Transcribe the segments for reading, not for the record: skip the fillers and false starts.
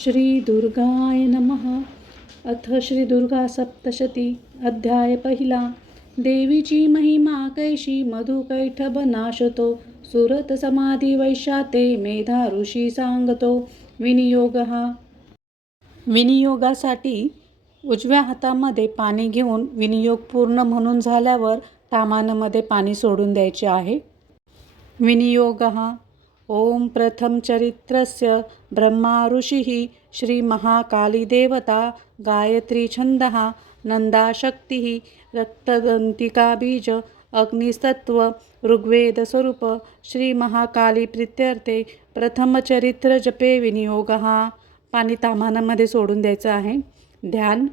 श्री दुर्गाय नमः. अथ श्री दुर्गा सप्तशती अध्याय पहिला. देवीची महिमा कैशी मधुकैठभ नाशतो सुरत समाधी वैशाते मेधा ऋषी सांगतो. विनियोग. विनियोगासाठी उजव्या हातामध्ये पाणी घेऊन विनियोग पूर्ण म्हणून झाल्यावर तामानमध्ये पाणी सोडून द्यायचे आहे. विनियोग. ओम प्रथम चरित्रस्य ब्रह्मा ऋषिः श्री महाकाली देवता गायत्री छंदः नंदा शक्तिः रक्तदंतिका बीज अग्निसत्व ऋग्वेद स्वरूप श्री महाकाली प्रीत्यर्थे प्रथम चरित्र जपे विनियोग. पाणी ताम्हानामध्ये सोडून द्यायचं आहे. ध्यान.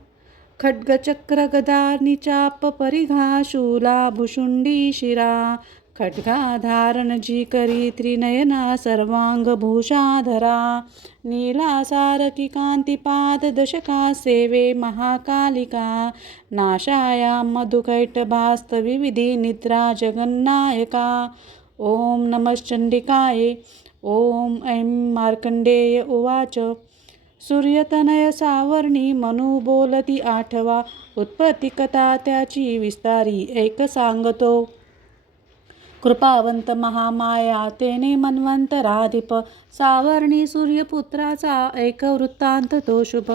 खड्ग चक्र गदा निचाप परिघा शूला भुशुंडी शिरा खड्गाधारण जी करी त्रिनयना सर्वांग भूषाधरा नीला सारकी कांतिपाद दशका सेवे महाकालिका नाशाया मधुकैटभास्त विविधी निद्रा जगन्नायका. ओम नमश्चंडिकाये. ओम ऐं मार्कंडेय उवाच. सूर्यतनय सावर्णी मनु बोलती आठवा उत्पत्ती कथा त्याची विस्तारी एक सांगतो. कृपावंत महामाया तेने मन्वंतराधिप सावर्णी सूर्यपुत्राचा एक वृत्तांत तो शुभ.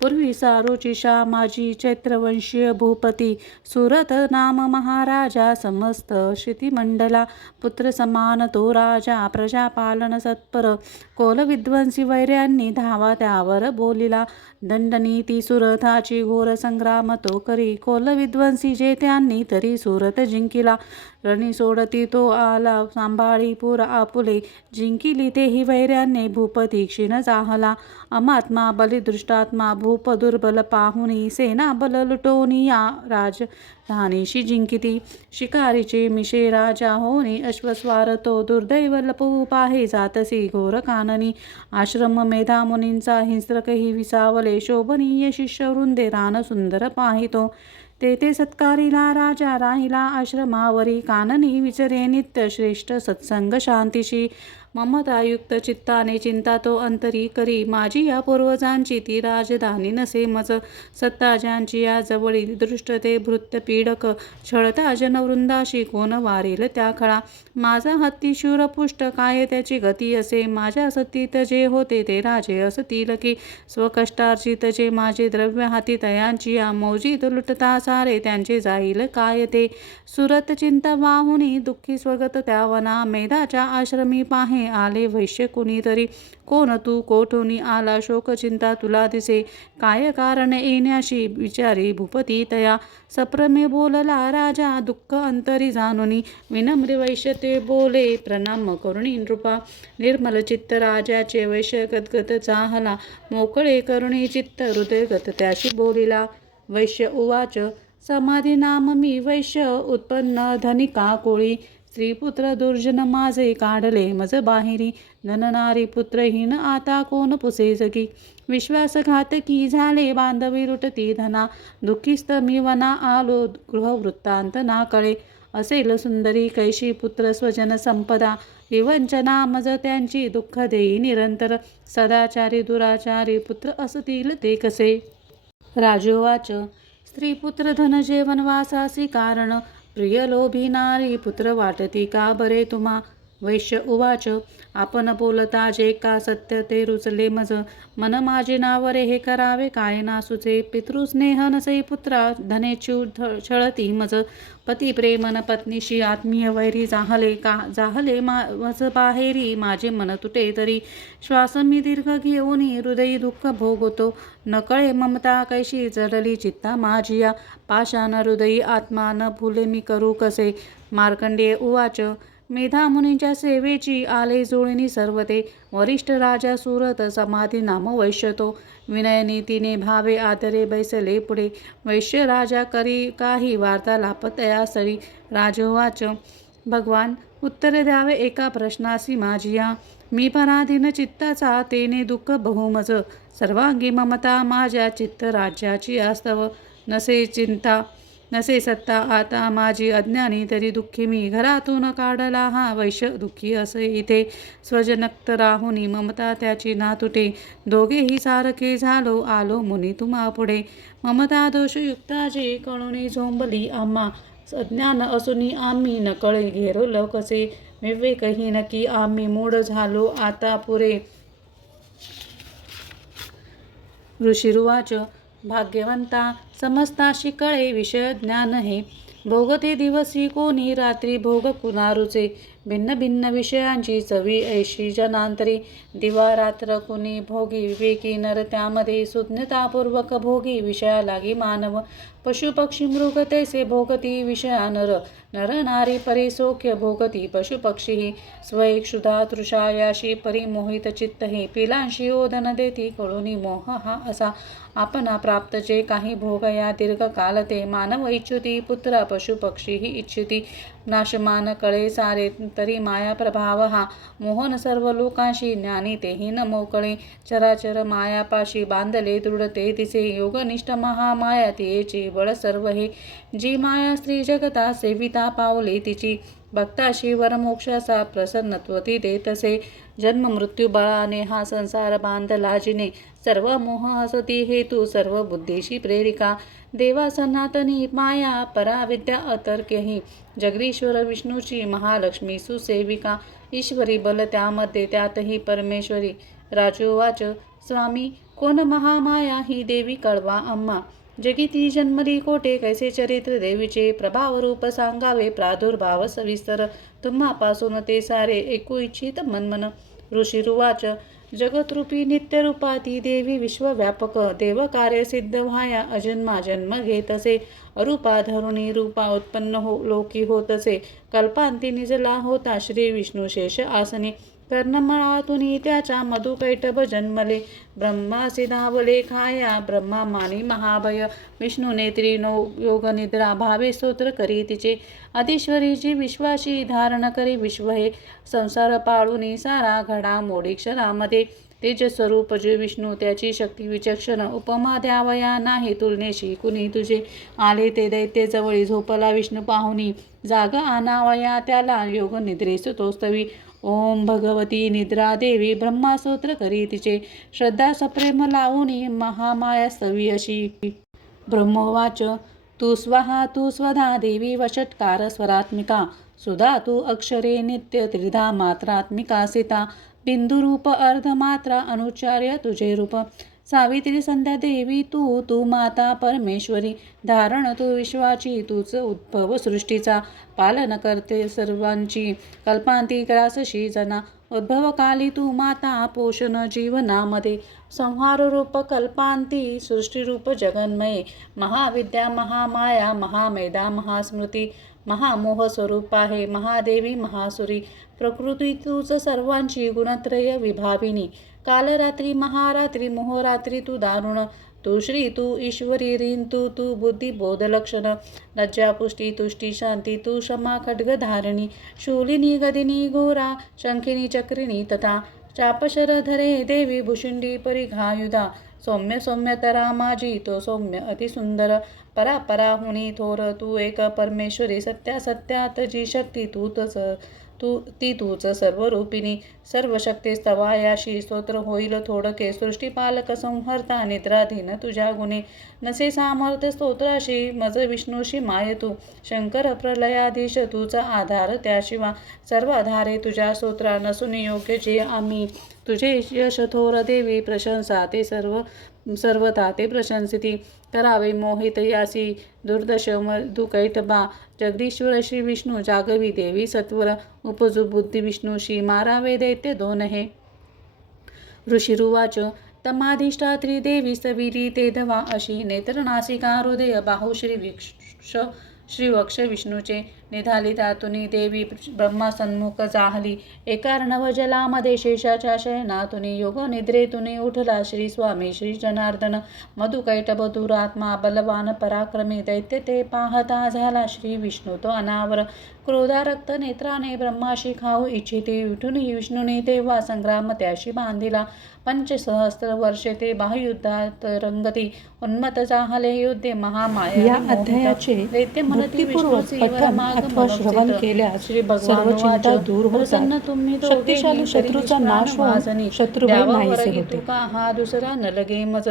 पूर्वी सारोचिषा माझी चैत्रवंशीय भूपती सुरत नाम महाराजा समस्त क्षितिमंडला पुत्र समान तो राजा प्रजापालन सत्पर कोल विद्वंसी वैर्यांनी धावा त्यावर बोलिला दंडनीती सुरथाची घोर संग्राम तो करी कोल विद्वंसी जेत्यांनी तरी सुरत जिंकिला रणी सोडती तो आला सांभाळी पुर आपुले जिंकिली तेही वैर्याने भूपती क्षीण जाहला अमात्मा बलिदृष्टात्मा भूप दुर्बल पाहुनी सेना बल लुटोनी या राजधानीशी जिंकिती शिकारीचे मिशे राजा होनी अश्वस्वार तो दुर्दैव लपवू पाहे जातसी घोर काननी आश्रम मेधा मुनींचा हिंस्रकही विसावले शोभनीय शिष्यवृंदे रान सुंदर पाहितो तेथे सत्कारिला राजा राहिला आश्रमावरी काननी विचरे नित्य श्रेष्ठ सत्संग शांतीशी ममतायुक्त चित्ताने चिंता तो अंतरी करी माझी या पूर्वजांची ती राजधानी नसे मज सत्ता ज्यांची या जवळी दृष्ट ते भृत्य पीडक छळता जनवृंदाशी कोण वारेल त्या खळा माझा हत्ती शूरपुष्ट काय त्याची गती असे माझ्या सतीत जे होते ते राजे असतील की स्वकष्टार्जित जे माझे द्रव्य हाती तयांची या मौजीत लुटता सारे त्यांचे जाईल काय ते सुरत चिंता वाहुनी दुःखी स्वगत त्या वना मेधाच्या आश्रमी पाहे आले वैश्य कुणीतरी कोण तू कोठून आला शोक चिंता तुला दिसे काय कारण येण्याशी विचारी भूपती तया सप्रमे बोलला राजा दुःख अंतरी जाणुनी विनम्र वैश्य ते बोले प्रणाम करुणी नृपा निर्मल चित्त राजाचे वैश्य गदगद चाहला मोकळे करुणी चित्त हृदयगत त्याशी बोलिला. वैश्य उवाच. समाधी नाम मी वैश्य उत्पन्न धनिका कोळी स्त्रीपुत्र दुर्जन माझे काढले मज बाहेरी धननारी पुत्रहीन आता कोण पुसे जगी विश्वासघातकी झाले बांधवी लुटती धना दुःखीस्त मी वना आलो गृहवृत्तांत ना कळे असेल सुंदरी कैशी पुत्र स्वजन संपदा विवंचना मज त्यांची दुःख देई निरंतर सदाचारी दुराचारी पुत्र असतील ते कसे. राजोवाच. स्त्रीपुत्र धन जेवण वासासी कारण प्रिय लोभी नारी पुत्र वाटती का बरे तुम्हा. वैश्य उवाच. आपण बोलता जे का सत्य ते रुचले मज मन माझे नावरे हे करावे काय ना सुचे पितृस्नेह नसे पुत्रा धने छळती मज पती प्रेमन पत्नीशी आत्मीय वैरी जाहले मज बाहेरी माझे मन तुटे तरी श्वास मी दीर्घ घेऊन हृदयी दुःख भोगतो नकळे ममता कैशी जडली चित्ता माझिया पाषाण हृदयी आत्मा न फुले मी करू कसे. मार्कंडेय उवाच. मेधा मुनींच्या सेवेची आले जुळणी सर्व ते वरिष्ठ राजा सुरत समाधी नाम वैश्यतो विनय नीतीने भावे आदरे बैसले पुढे वैश्य राजा करी काही वार्तालाप तया सरी. राजोवाच. भगवान उत्तर द्यावे एका प्रश्नासी माझिया मी पराधीन चित्ताचा तेने दुःख बहुमज सर्वांगी ममता माझ्या चित्त राज्याची आस्तव नसे चिंता नसे सत्ता आता माझी अज्ञानी, तरी दुःखी मी घरातून काढला हा वैश्य दुःखी असे इथे. स्वजनक्त राहुनी ममता त्याची ना तुटे, दोघेही सारखे झालो आलो मुनी तुम्हा पुढे. ममता दोषयुक्ताची कळुनी झोंबली आम्हा, अज्ञान असूनी आम्ही नकळे घेरलो कसे. विवेकहीन की आम्ही मूढ झालो आता पुरे. ऋषिरुवाच भाग्यवंता समस्ताशी कळे विषय ज्ञान हे. भोगते दिवसी कोणी रात्री भोग कुणारुचे, भिन्न भिन्न विषयांची चवी ऐशी जनांतरी. दिवा रात्र कुणी भोगी विवेकी नर त्यामध्ये, सुज्ञतापूर्वक भोगी विषया लागी मानव. पशु पक्षी मृग तैसे भोगती विषया नर, नर नारी परिसौख्य भोगती पशु पक्षी. स्वैक्षुधा तृषा याशी परिमोहित चित्त हे, पिलांशी ओदन देती कळुनी मोह हा असा. आपणा प्राप्त जे काही भोग या दीर्घकाल ते, मानव इच्छुती पुत्र पशु पक्षीही इच्छुती. नाशमान कळे सारे तरी माया प्रभाव हा, मोहन सर्व लोकांशी ज्ञानी तेही न मोकळे. चराचर मायापाशी बांधले दृढ ते तिचे, योगनिष्ठ महामाया तिचे बळ सर्व हे. जी माया स्त्री जगता सेविता पावले तिची, भक्ताशी वरमोक्षाचा प्रसन्नत्व ती देतसे. जन्म मृत्यू बळाने हा संसार बांधला जिने, सर्व मोह असती हेतू सर्व बुद्धीशी प्रेरिका. देवा सनातनी माया पराविद्या अतर्क्यही, जगदीश्वर विष्णूची महालक्ष्मी सुसेविका. ईश्वरी बल त्यामध्ये त्यातही परमेश्वरी. राजोवाच स्वामी कोण महामाया ही देवी कळवा आम्हा. जगी ती जन्मली कोठे कैसे चरित्र देवीचे, प्रभाव रूप सांगावे प्रादुर्भाव सविस्तर. तुम्हापासून ते सारे ऐकू इच्छित मनमन. ऋषिरुवाच जगतरूपी नित्यरूपा ती देवी विश्वव्यापक, देव कार्य सिद्ध व्हाया अजन्मा जन्म घेतसे. अरूपा धरुणी रूपा उत्पन्न हो लोकी होतसे, कल्पांती निजला होता श्री विष्णू शेष आसनी. कर्णमळातुनी त्याच्या मधुकैटभ जन्मले, ब्रह्मासी धावले खाया ब्रह्मा मानी महाभय. विष्णू नेत्री नो योग निद्रा भावे स्तोत्र करी तिचे, आदिश्वरीची विश्वाशी धारण करी विश्व हे. संसार पाळुनी सारा घडा मोडी क्षरामध्ये, तेजस्वरूप जे विष्णू त्याची शक्ती विचक्षण. उपमा द्यावया नाही तुलनेशी कुणी तुझे, आले ते दैत्य जवळी झोपला विष्णू पाहुनी. जाग आणावया त्याला योग निद्रेस तोस्तवी. ओम भगवती निद्रा देवी ब्रह्मास्तोत्र करी तिचे, श्रद्धा सप्रेम लावुनी महामाया स्तवी अशी. ब्रह्मोवाच तू स्वाहा तू स्वधा देवी वषट्कार स्वरात्मिका, सुधा तू अक्षरे नित्य त्रिधा मात्रात्मिका सीता. बिंदुरूप अर्धमात्रा अनुचार्य तुझे रूप, सावित्री संध्या देवी तू तू माता परमेश्वरी. धारण तू विश्वाची तूच उद्भव सृष्टीचा, पालन करते सर्वांची कल्पांती ग्रासशी जना. उद्भवकाली तू माता पोषण जीवनामध्ये, संहार रूप कल्पांती सृष्टीरूप जगन्मये. महाविद्या महामाया महामेधा महास्मृती, महामोह स्वरूप आहे महादेवी महासुरी. प्रकृती तूच सर्वांची गुणत्रय विभाविनी, कालरात्री महारात्री मोहरात्री तू दारुण. तू श्री तू ईश्वरी रीन तू तू बुद्धी बोध लक्षण. लज्जा पुष्टी तुष्टी शांती तू क्षमा खड्गधारिणी, शूलिनी गदिनी घोरा शंखिनी चक्रिणी तथा. चापशर धरे देवी भुषुंडी परिघायुधा, सौम्य सौम्य तरा माझी तो सौम्य अतिसुंदर. परापराहुनी थोर तू एक परमेश्वरी, सत्या सत्यात जी शक्ती ती तूच सर्वरूपिणी. सर्व शक्ती स्तवायाशी स्तोत्र होईल थोडके, सृष्टीपालक संहर्ता निद्राधीन तुझ्या गुणे. नसे सामर्थ्य स्तोत्राशी मज विष्णूशी माय तू, शंकर प्रलयाधीश तुझा आधार त्याशिवा. सर्व आधारे तुझ्या स्तोत्रा नसून योग्य जे आम्ही, तुझे यश थोर देवी प्रशंसा ते सर्वथा ते प्रशंसिती. करावे मोहित यासी दुर्दश मधुकैटभा, जगदीश्वर श्री विष्णू जागवी देवी सत्वर. उपजू बुद्धी विष्णूशी मारावे दैत्य दोन हे. ऋषिरुवाच तमाधिष्ठात्री देवी सविरी ते धवा अशी, नेत्र नासिका हृदय बाहू श्री वक्ष विष्णूचे. निधाली तातुनी देवी ब्रह्मासन्मुख जाहली. एकार्णव जलामध्ये शेषाच्या शयनातुनी योग निद्रेतुनी उठला श्री स्वामी श्री जनार्दन. मधुकैटभ दुरात्मा बलवान पराक्रमी दैत्य ते पाहता झाला श्री विष्णू तो अनावर. क्रोधारक्त नेत्राने ब्रह्माशी खाऊ इच्छिते उठून विष्णूने तेव्हा संग्राम त्याशी बांधिला. 5,000 वर्षे ते बाहुयुद्धात रंगती उन्मत्त झाले युद्धे महामाया. या अध्यायाचे भक्तिपूर्वक पठण अथवा श्रवण केल्यास सर्व चिंता दूर होतात. शक्तिशाली शत्रूचा नाश होऊन शत्रुभय नाहीसे होते. हा दुसरा न लगे मज.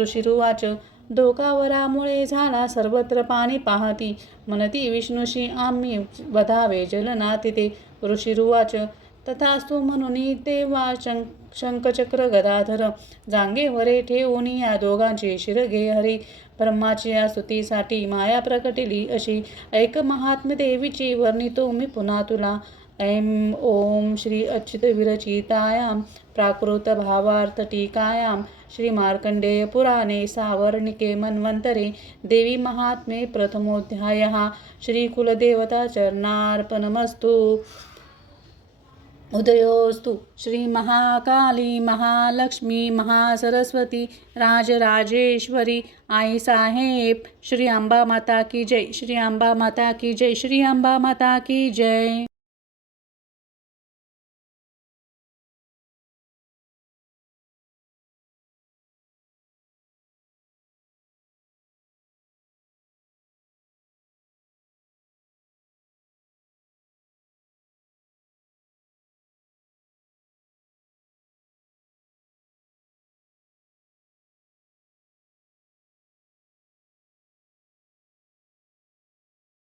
ऋषिरुवाच धोकावरामुळे झाला सर्वत्र पाणी पाहती म्हणती विष्णूशी आम्ही वधावे जलनाती ते. ऋषिरुवाच तथास्तु म्हणून तेव्हा शंखचक्र गदाधर जांगेवरे ठेवून या दोघांचे शिरगे हरी. ब्रह्माची या स्तुतीसाठी माया प्रकटिली अशी ऐक महात्म्य देवीची वर्णितो मी पुन्हा तुला. ऐं ओम श्री अच्युत विरचितायां प्राकृत भावार्थ टीकायां श्री मार्कंडेय पुराणे सावर्णिके मन्वंतरे देवी महात्म्ये प्रथमोऽध्यायः. श्री कुलदेवता चरणार्पणमस्तु. उदयोस्तु श्री महाकाली महालक्ष्मी महासरस्वती राजराजेश्वरी आई साहेब. श्री अंबा माता की जय. श्री अंबा माता की जय. श्री अंबा माता की जय.